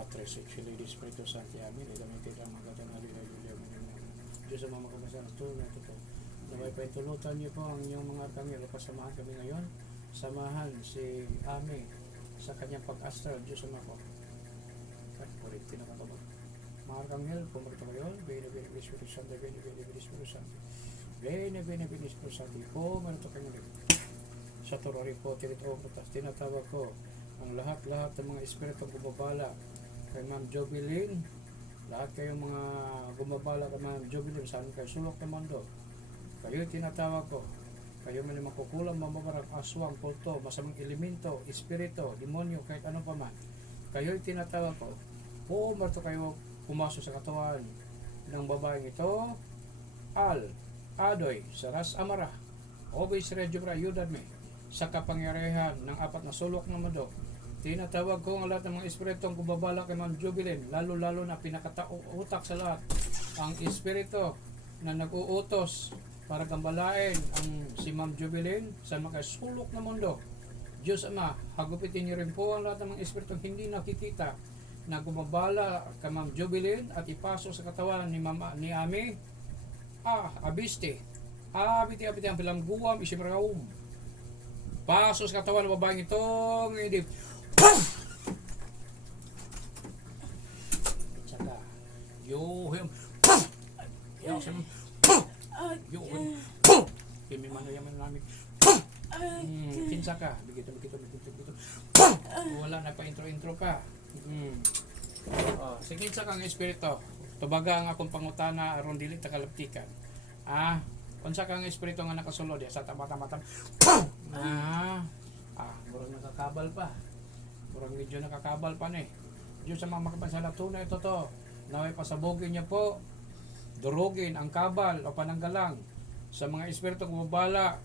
Patres, Filii, Espiritu Santi, Amin. Idamitin ang mga katanali na Julia, Diyos ang mga kabasan at tulong na ito. Naway pa itulutan niyo po ang inyong mga arkanghel. Pasamahan kami ngayon. Samahan si Ami sa kanyang pag-astral. Diyos ang ako. At ulit pinakababa. Mga arkanghel, pumarito kayo. Bene, bene, Espiritu Santi. Bene, bene, bene, Espiritu Santi. Bene, bene, bene, Espiritu Santi. Pumarito kayo ulit. Sa turari po, tirito ko. Tinatawag ko ang lahat-lahat ng mga espiritong bumabala kay Ma'am Jobilin, lahat kayong mga gumabala kay Ma'am Jobilin, saan kayo sulok ng mundo, kayo tinatawag ko, kayo man yung makukulang, mamabarang, aswang, kulto, masamang elemento, espiritu, demonyo, kahit ano pa man, kayo tinatawag ko, pumarto kayo pumasok sa katawan ng babaeng ito, Adoy, Saras Amara, Obis Rejubra, Yudad me, sa kapangyarihan ng apat na sulok ng mundo. Tinatawag ko ang lahat ng mga espiritong gumabala kay Ma'am Jobilin, lalo-lalo na pinakatautak sa lahat, ang espiritu na nag-uutos para gambalain ang si Ma'am Jobilin sa mga sulok ng mundo. Diyos Ama, hagupitin niyo rin po ang lahat ng mga espiritong hindi nakikita na gumabala kay Ma'am Jobilin at ipasok sa katawan ni Ami, Abiste, abiti ang bilangguam, isimraum. Pasok sa katawan ng babaeng itong hindi. Tsaka, yohem, yohem, kimi man na yaman namin. Kinsa ka, bigito. Wala na pa intro pa. Sige, kinsa kang espiritu. Tubaga ang akong pangutana aron dili ta kalaptikan. Unsa kang espiritu nga nakasulod sa tamata-mata. Murag nakakabal pa. Murag medyo nakakabal pa ni. Diyos sa mga makapansala tunay ito to. Naway pasabugin niya po. Durugin ang kabal o pananggalang sa mga espiritu kumabala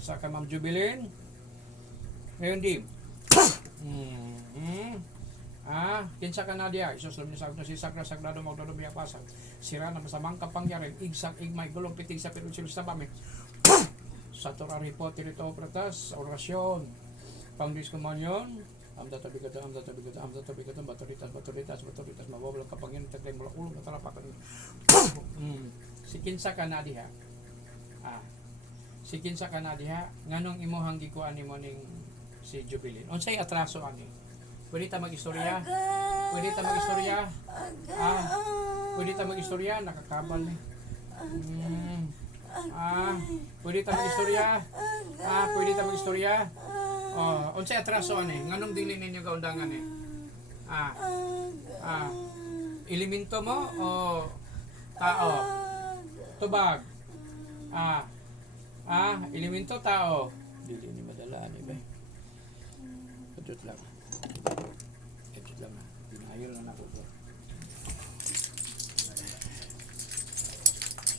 sa kay Ma'am Jobilin. Ngayon di. Kinsa ka na diya, Isus lumin sa si Sakra Sagrado Magdalo Biya Pasag, sira na masamang kapangyarihan, igsak igmay gulong piting sa pinusil sa pamit. Sa turari po, tirito pratas, orasyon, pangdiskomanyon, amda tabigatan, baturitas, mabablang kapangyarihan, taglay mula ulong na talapakan. Si kinsa ka na diha, si kinsa ka na diha, nganong imuhang gikuan ni mo ning si Jobilin. Unsay atraso ani? Pwede ta mag-istorya? Pwede ta mag-istorya? Nakakabal ni. Pwede ta mag-istorya? Unsay atraso ani? Nganong dili ninyo kaundangan ni? Elemento mo o tao? Tubag? Elemento tao? Dili ni madala ni ba? Kadot lang. Pinahayol na ako po.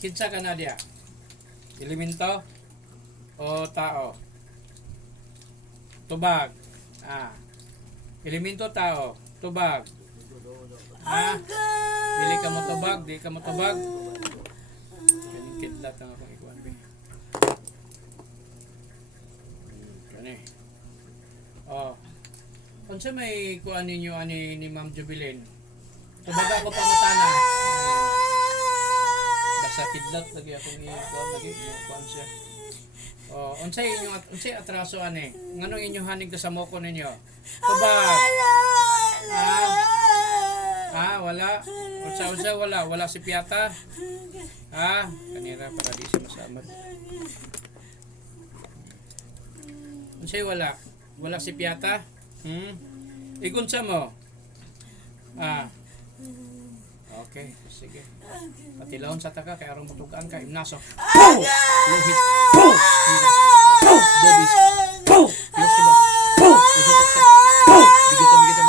Kinsa ka na diya? Elemento o tao? Tubag. Elemento tao. Tubag. Dili ka mo tubag. Kaning kidlat ang akong ikuan. Kani. Unsa may kuan ninyo ani ni Ma'am Jobilin? Tubaga ko pangutana. Basta kidlat lagi akong ikuan lagi kuan siya. Unsay atraso ani? Nganong inyo hanig sa moko ninyo? Tubag. Wala. Unsa wala si Piata? Kanira para di siya masamad. Unsay wala? Wala si Piata? Igunsa mo? Okay, sige. Patilawon sa taka kay arong matugaan ka imnaso. Luhit. Dobis. Yusubo. Yusutok. Bigito.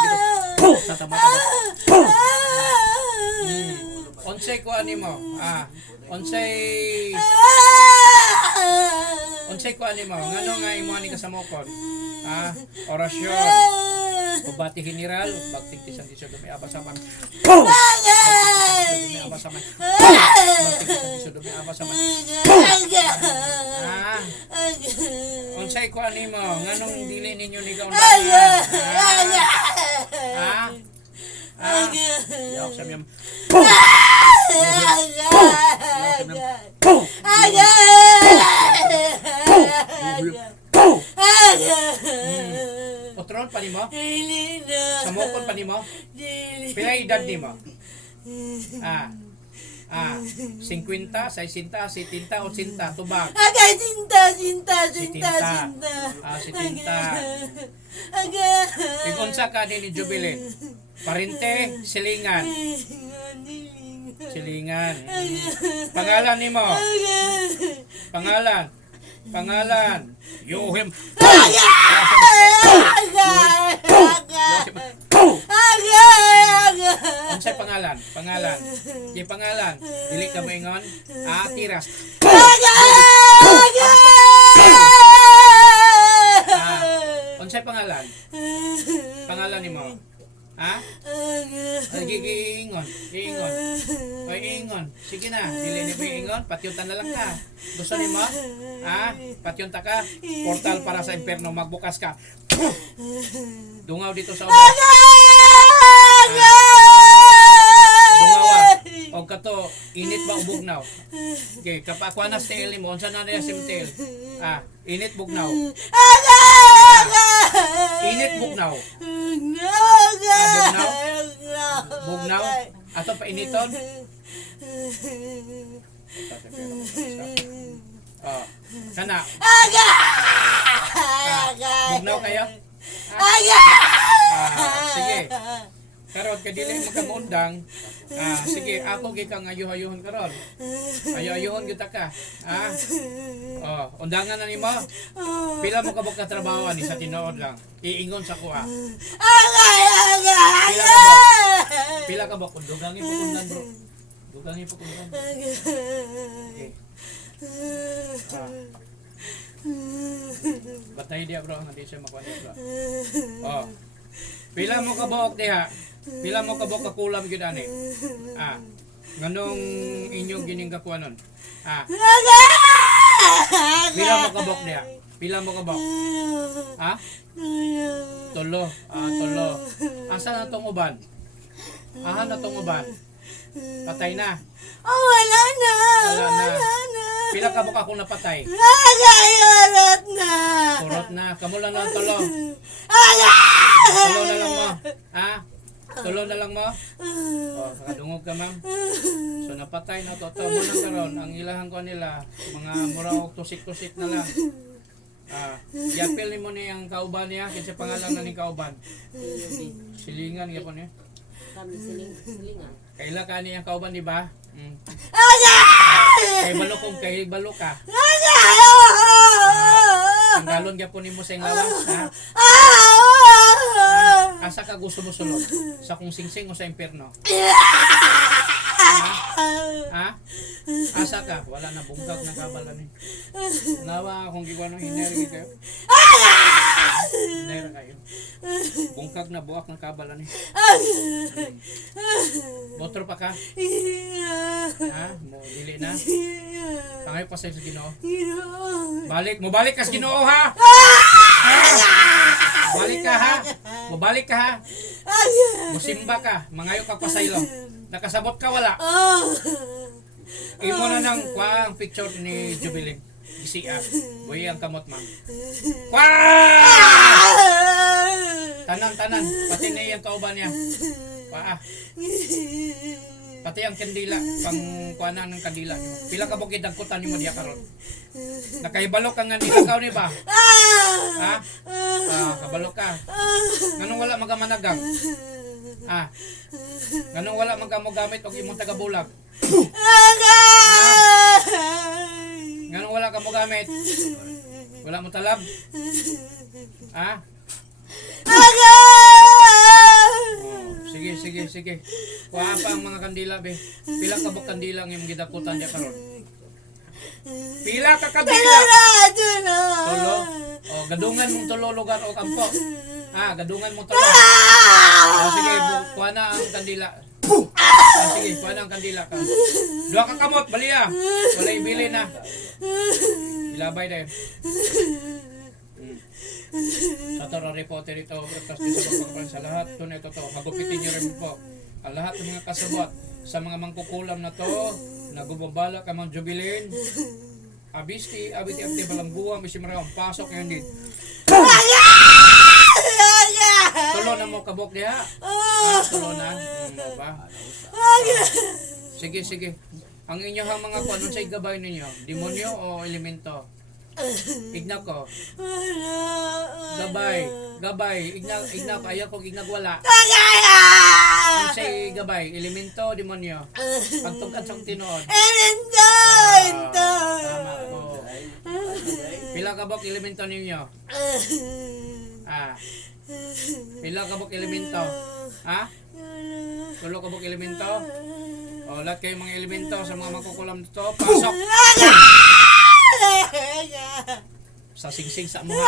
Sa tama-tama. Onsay ko ani mo? Onsay ko ani mo? Ngano nga imo ani kasamokon? Orasyon. Bubati general, bagting tisang tiso dumi abasaman. Unsay ko animo? Nganong dili ninyo ligaw na? Yawak sa miyam. Otron pa ni mo? Samokon pa ni mo? Pila edad ni mo? 50, 60, 70, 80, tubag. Sinta. Igunsa ka din ni Jubilin. Parente, silingan. Pangalan ni mo? Pangalan. Yohim. Unsay pangalan? Di pangalan. Dili ka moingon. Tiras. Unsay pangalan? Pangalan nimo? Giingon. Oy, ingon. Sige na, dili ni ingon, patyuntan na lang ka. Gusto nimo? Patyunta ka. Portal para sa impyerno, magbukas ka. Dungaw dito sa ulo. Dungawa. O kato, init ba o bugnaw? Okay, kapakwa na sa tail mo, unsa na niya simtail? Init bugnaw. Init bugnaw. Bugnaw. Ato pa initon. Sana. Bugnaw kayo? Sige. Karon kay dili magkamundang. Sige, ako gi kang ayuh-ayuhon karon. Ayuh-ayuhon kita ka. Undangan na nimo. Pila mo kabok ka trabaho ani sa tinuod lang. Iingon sa kuha. Pila ka ba dugangi po kundan bro. Dugangi po kundan. Okay. Batay dia bro, hindi siya makuha bro. Pila mo kabok diha. Pila mo kabok ka kulam gyud ani. Nganong inyong gining kakuanon? Pila mo kabok diha. Pila mo kabok? Tulo. Tulo. Asa na tong uban? Aha na tong uban. Patay na. Wala na. Pila kabok akong napatay? Urot na. Kurot na. Kamu lang ng tulo. Tulo na lang mo. Tulo na lang mo. Nakadungog ka ma'am. So napatay na to. Mo na karon ang ilahang ko nila. Mga mura tusik-tusik na lang. Yapil ni mo ni ang kauban niya. Kinsa pangalan na ni kauban? Silingan gyapon niya. Silingan. Kaila ka ni ang kauban di ba? Kay balok ka. Ang galon gyapon nimo sa lawas ha. Asa ka gusto mo sulod? Sa kung singsing o sa impyerno? Asa ka? Wala na bungkag na kabalan eh. Nawa akong giwano hineri kayo. Hineri kayo. Bungkag na buak ng kabalan eh. Botro pa ka? Mo dili na? Pangay pa sa Ginoo. Balik ka sa Ginoo ha. Balik ka ha. Musimba ka, mangayo ka pasaylo. Nakasabot ka wala. Imo na nang ang picture ni Jubilin. Isia. Buhi ang kamot man. Tanan. Pati na yung kauban niya. Pati ang kandila. Pang kuanan ng kandila. Pila ka bukid ang kutan ni mo diya karon. Nakahibalok ka nga nilakaw ni ba? Kabalok ka. Nganong wala magamanagang? Nganong wala magamogamit og imong tagabulag? Nganong wala ka mo gamit? Wala mo talab? Sige. Kuha pa ang mga kandila be. Pila ka buk kandila ang imong gidakutan diya karon? Pila ka kandila? Tulo. Gadungan mong tulo lugar o kampo. Gadungan mong tulo. Sige, kuha na ang kandila. Sige, kuha na ang kandila ka. Dua ka kamot, baliya. Wala ibili na. Ilabay na yun. Sa Pastor Ari po dito, Pagkas din sa mga sa lahat, tunay totoo, hagupitin niyo rin po ang lahat ng mga kasabot sa mga mangkukulam na to, nagubabala ka mang jubilin, abisti, abiti, abiti, balambuang, misimara, ang pasok yan din. Tulo na mo kabok diha. Tulo na. Ba? Sige, sige. Ang inyong mga kuan sa igabay ninyo, demonyo o elemento? Igna ko. Gabay, igna ko, ayaw ko ignagwala. Ang sa gabay, elemento, demonyo. Pagtugad sa tinuod. Tama ko. Pila kabok elemento ninyo? Pila kabok elemento? Tulo kabok elemento? O, lahat kayo mga elemento sa mga makukulam nito, pasok! Sa singsing sa mga.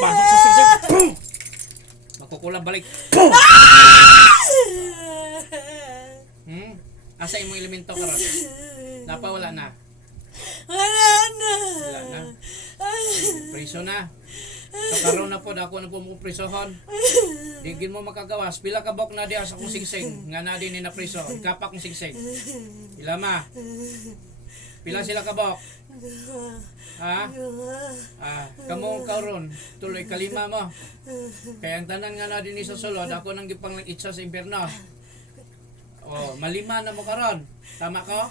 Pasok sa singsing! Makukulam balik! Asa imong elemento karon? Napawala na? Wala na. Priso na. So karon na po ako na po mo prisohon. Digin mo makagawas. Pila ka bok na diya sa kong singsing nga na din ni na priso. Ikapak kong singsing. Pila ma? Pila sila ka bok? Kamong karon tuloy kalima mo. Kaya ang tanan nga na din ni sa sulod ako nang gipang itsa sa impierno. Oh, malima na mo karon. Tama ko?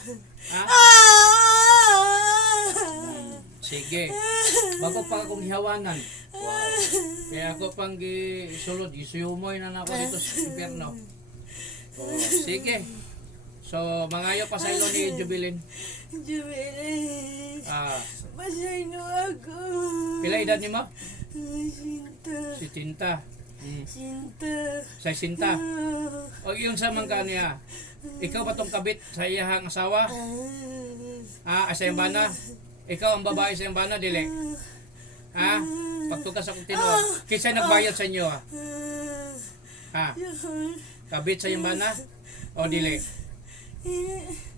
Sige. Bago pa akong hihawanan. Kaya ako pang gisulod, isuyumoy na ako dito sa impierno. Oh, sige. So, mangayo pa sa ilo ni Jubilin. Masayno ako. Pila edad ni mo? Si Sinta. Tinta. Sa Sinta. Sinta. O yun sa mga niya. Ikaw ba tong kabit sa iyahang asawa? Sa iyang bana? Ikaw ang babae sa iyang bana, dili? Pagtugas akong tinuod. Kinsa nagbayad sa inyo? Kabit sa iyang bana? O dili?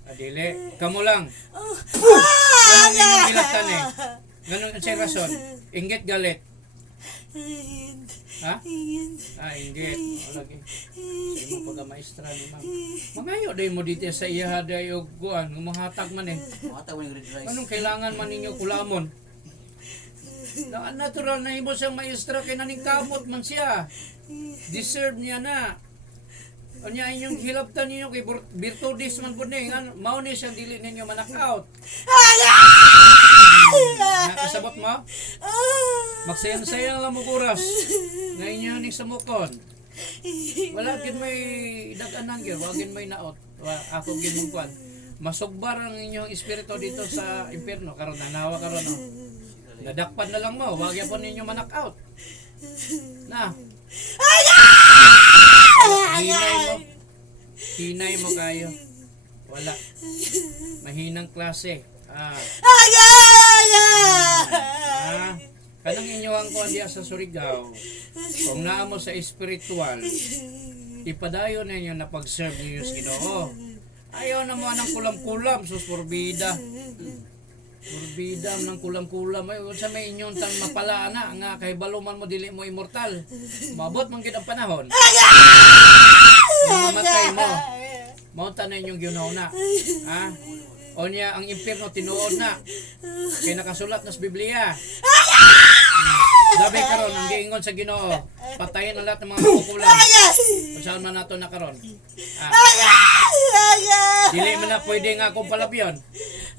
Dili. Kamu lang. Ganun inyong gilatan eh. Ganun ang siya rason. Inggit galit. Inggit. O lagi. Sa imong pagka-maestra ni ma'am. Mangayo day mo dito sa iya day og kuan, mahatag man eh. Anong kailangan man ninyo kulamon? Natural na imo siyang maestra kay naning kamot man siya. Deserve niya na. Unya inyong hilabtan ninyo kay virtudes man pud ni mao ni siyang dili ninyo manakaut. Nakasabot mo? Magsayang-sayang lang mo kuras. Nga inyo ning samukon. Wala gid may dag-anang gyud, wa gid may naot. Ako gid mong kwan. Masugbar ang inyong espiritu dito sa impierno karon nanawa karon no. Nadakpan na lang mo, wag yapon ninyo manakaut. Na. Hinay mo kayo. Wala. Mahinang klase. Kanang inyo ang kuan diya sa Surigao. Kung naa mo sa espiritual, ipadayon ninyo na pag-serve niyo sa Ginoo. Ayaw naman ng kulam-kulam, sus forbida. Forbida ng kulam-kulam. Ay, sa may inyong tang mapala na nga kay baluman mo dili mo immortal. Mabot man gid ang panahon. Mamatay mo. Mao tanan inyong Ginoo na. O niya ang impierno tinuod na. Kay nakasulat na sa Biblia. Labi karon ang giingon sa Ginoo, patayin ang lahat ng mga makukulam. Kung saan man nato na karon. Dili man na pwede nga akong palabyon.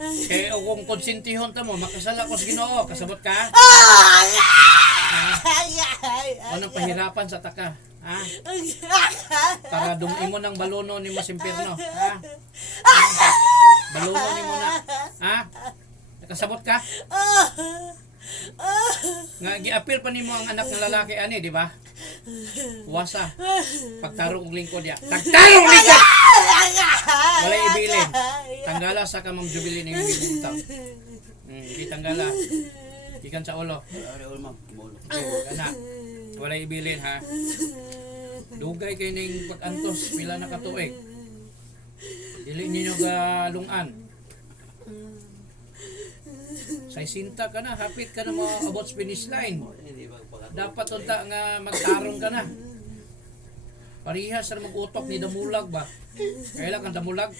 Kaya kung konsentihon ta mo, makasala ko sa Ginoo, kasabot ka? Anong pahirapan sa taka? Para dumimo ng baluno ni mas impierno. Baluno ni mo na. Nakasabot ka? Nga giapil pa nimo ang anak ng lalaki ani, di ba? Kuwasa. Pagtarong og lingkod ya. Tagtarong lingkod. Wala ibilin. Tanggala sa kamang Jubilin ning gibutang. Di tanggala. Ikan sa ulo. Kana. Wala ibilin ha. Dugay kay ning pag-antos pila na ka tuig. Dili ninyo galungan. Sa isinta ka na, hapit ka na mo about finish line. Dapat unta nga magtarong ka na. Parihas na mag-utok ni Damulag ba? Kailan kang Damulag?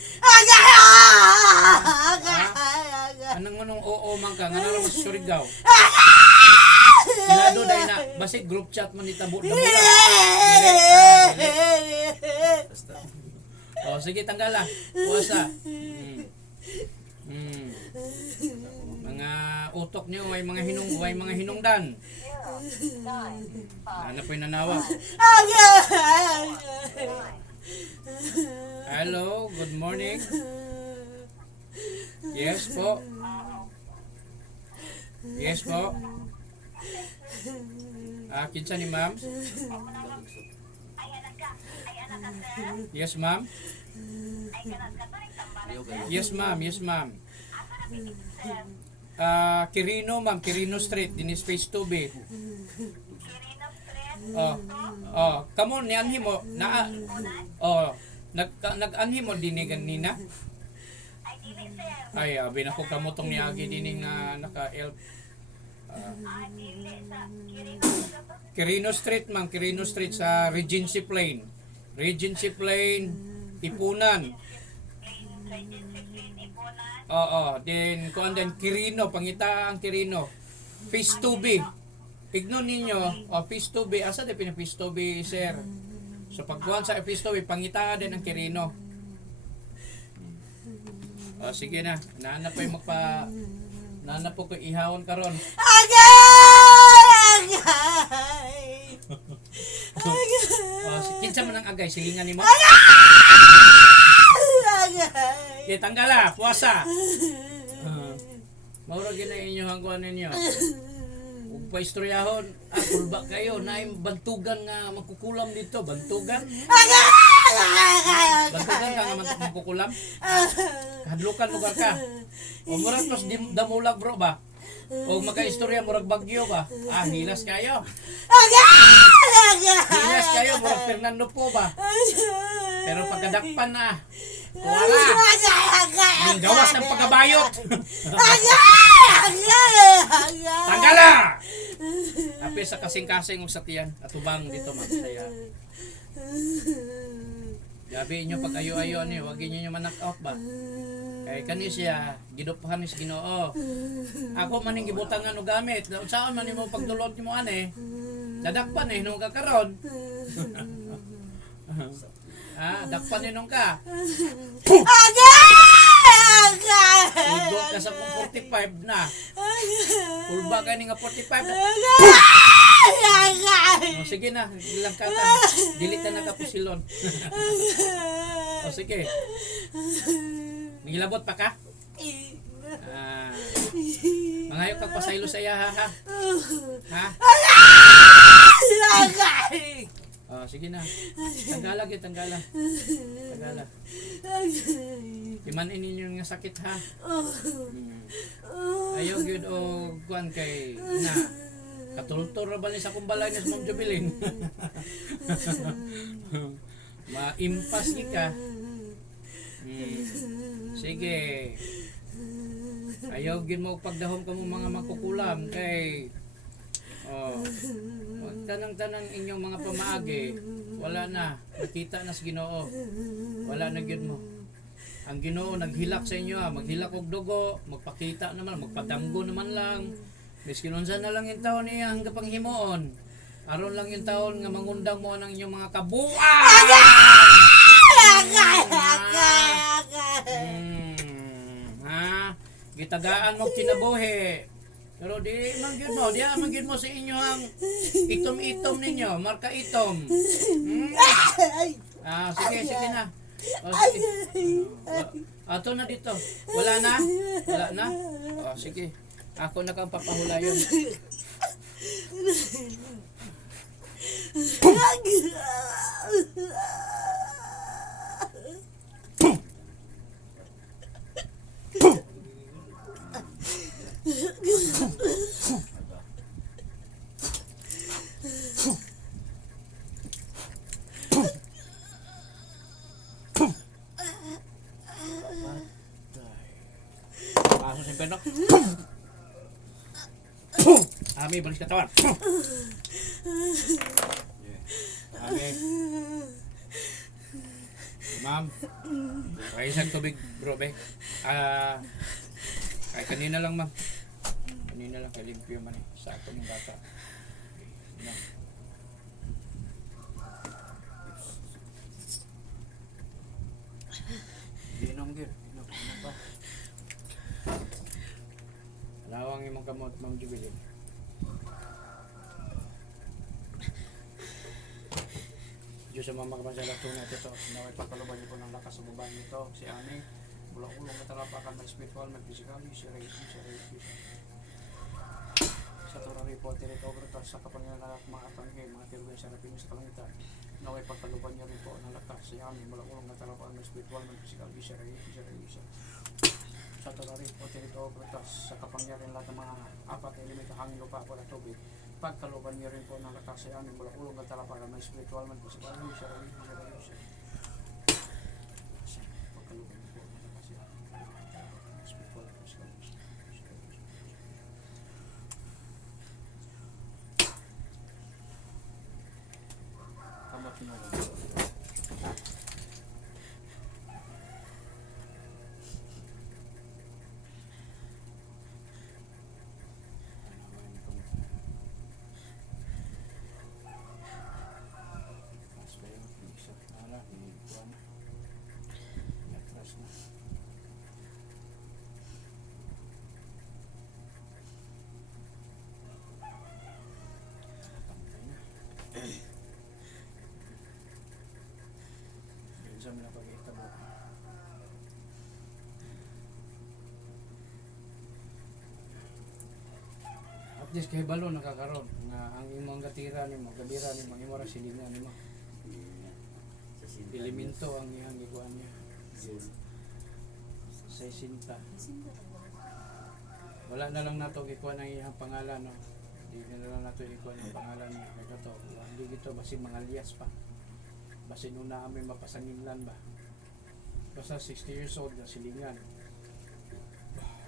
Anong oo man ka, nga naman sa Surigao. Ilado dahil na, basi group chat mo ni Damulag. O sige, tanggala. Puwasa. Mga utok niyo ay mga hinungdan. Ano po yung nanawa? Hello, good morning. Yes po. Yes po. Kinsa ni ma'am? Yes ma'am. Yes ma'am, yes ma'am. Quirino ma'am, Quirino Street, din Space 2B. Kamo ni anhi mo na nag-anhi mo din ganina. Ay, abi na ko kamo tong niagi din nga naka-elf. Quirino Street ma'am, Quirino Street sa Regency Plain. Regency Plain, Ipunan. Then Quirino, pangita ang Quirino. Phase 2B. Ignon ninyo, Phase 2B, asa di pina Phase 2B, sir? So pagkuhan sa Phase 2B, pangita din ang Quirino. Sige na, naanap po yung naanap po ko ihawon karon. Kinsa man ang agay, silingan nimo. Tanggala, puwasa. Maura gina inyo hangguan ninyo. Ug paistoryahon, kulba kayo na bantugan nga magkukulam dito, bantugan. Bantugan ka nga magkukulam. Hadlukan lugar ka. O murag tos Damulag bro ba? O makaistorya murag Bagyo ba? Hilas kayo. Hilas kayo murag Fernando po ba? Pero pagkadakpan na, wala. Yung gawas ng pagkabayot. Tanggala! Api sa kasing-kasing sa tiyan. Atubang dito magsaya. Gabi inyo pag ayo-ayo ni, wag inyo manak out ba? Kay kani siya gidupahan ni Ginoo. Ako maning gibutangan og gamit. Saan man imo pagdulot nimo ani? Dadakpan nung kakaron. Dakpan ninong ka. Udo ka sa 45 na. Ulba ka ni nga 45 na. Sige na, ilang kata. Dilitan na ka po silon. Sige. Nagilabot pa ka? Mangayok kag pasaylo sa iya ha? Sige na. Tanggala. Tanggala. Imanin ninyo nga sakit ha. Ayaw gyud o kuan kay na. Katultor ba ni sa kumbalay ni Ma'am Jubilin? Ma-impas ka. Sige. Ayaw gyud mo pagdahom kamo mga magkukulam kay tanang inyong mga pamaagi, wala na, nakita na sa Ginoo, wala na gyud mo. Ang Ginoo naghilak sa inyo, maghilak og dugo, magpakita naman, magpadanggo naman lang. Miskin unsa na lang yung taon niya hanggang panghimuon. Aron lang yung taon nga mangundang mo ng inyong mga kabuan. Gitagaan mo kinabuhi. Pero di mangyud mo, di mangyud mo sa inyo ang itom-itom ninyo, marka itom. Sige na. Sige. Ato na dito. Wala na? Sige. Ako na kang papahulayon. Pasok si Penok. Boom! Ami, balik katawan. Boom! Yeah. Ami. Ma'am. Kaya isang tubig, bro, be. Kaya kanina lang, ma'am. Kanina lang, kalimpyo man eh. Sa ako ng bata. Okay. Ma'am. Inom, gir. Inom pa. Alawang imong kamot, Ma'am Jubilin. Diyos sa mga magbansalag tunay ito, naway pagkaluban niyo po ng lakas sa babae nito, si Ani, mula ulong matarapakan may spiritual, may physical, si Ray. Sa turari po, tirit overtas sa kapangyarihan at mga atanghe, mga tirugan sa rapin sa kalangitan, naway pagkaluban niyo rin po ng lakas, si Ani, mula ulong matarapakan may spiritual, may physical, si Ray. Sa turari po, tirit overtas sa kapangyarihan lahat ng mga apat na elemento, hangin, lupa, po at tubig, pagkaluban niyo rin po ng lakas sa amin mula ulong at talapakan may spiritual man po sa bahay siya pagkaluban niyo po ng lakas sa amin may spiritual man po sa bahay kamot mo sa mga pag-iitabo. At least kay balo nakakaroon nga ang imong gatira nimo, gabira nimo, imo ra silingan nimo. Elemento ang iyang gikuan niya. Sa sinta. Wala na lang nato gikuan ang iyang pangalan, no. Hindi na lang nato gikuan ang pangalan niya. Kaya to, hindi gito basi mga alias pa. Basin una kami mapasanginlan ba. Basta 60 years old na silingan.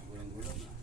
Gulang-gulang na.